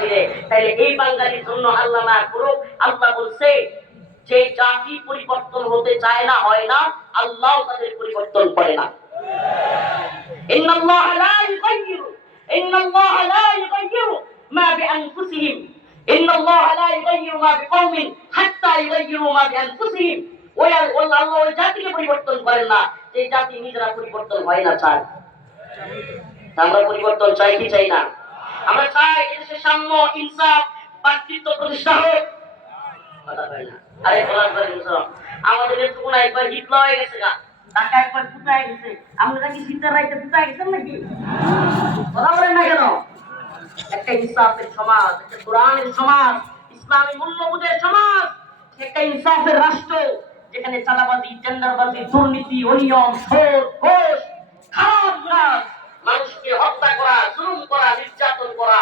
বাহিরে। তাইলে এই বাঙালির জন্য আল্লাহ না করুক, আল্লাহ বলছে যে জাতি পরিবর্তন হতে চায় না, হয় না, আল্লাহ তাদের পরিবর্তন করে না। ইন্নাল্লাহা লা ইউগাইয়িরু ইন্নাল্লাহা লা ইউগাইয়িরু মা বিআনফুসিহিম ইন্নাল্লাহা লা ইউগাইয়িরু মা বিকওমিন হাত্তা ইউগাইয়িরু মা বিআনফুসিহিম। ওই আল্লাহ ওই জাতিকে পরিবর্তন করেন না যে জাতি নিজেরা পরিবর্তন হয় না। চায় আমরা পরিবর্তন চাই কি চাই না? আমরা চাই এদেশে সাম্য, ইনসাফ, ভ্রাতৃত্ব প্রতিষ্ঠা হোক। কথা হয় না। আরে বলার পরে আমাদের কোন একবার হিটলা হয়ে গেছে গা, টাকা একবার ফুটায় গেছে। আমরা কি শীতের রাইতে ফুটায় গেছেন নাকি? কথা বলেন না কেন? একটা ইনসাফের সমাজ, একটা কোরআনের সমাজ, ইসলামী মূল্যবোধের সমাজ, একটা ইনসাফের রাষ্ট্র যেখানে চাঁদাবাজি, টেন্ডারবাজি, দুর্নীতি, অনিয়ম, সুদ, ঘুষ, খারাপ কাজ, মানুষকে হত্যা করা, জুলুম করা, নির্যাতন করা,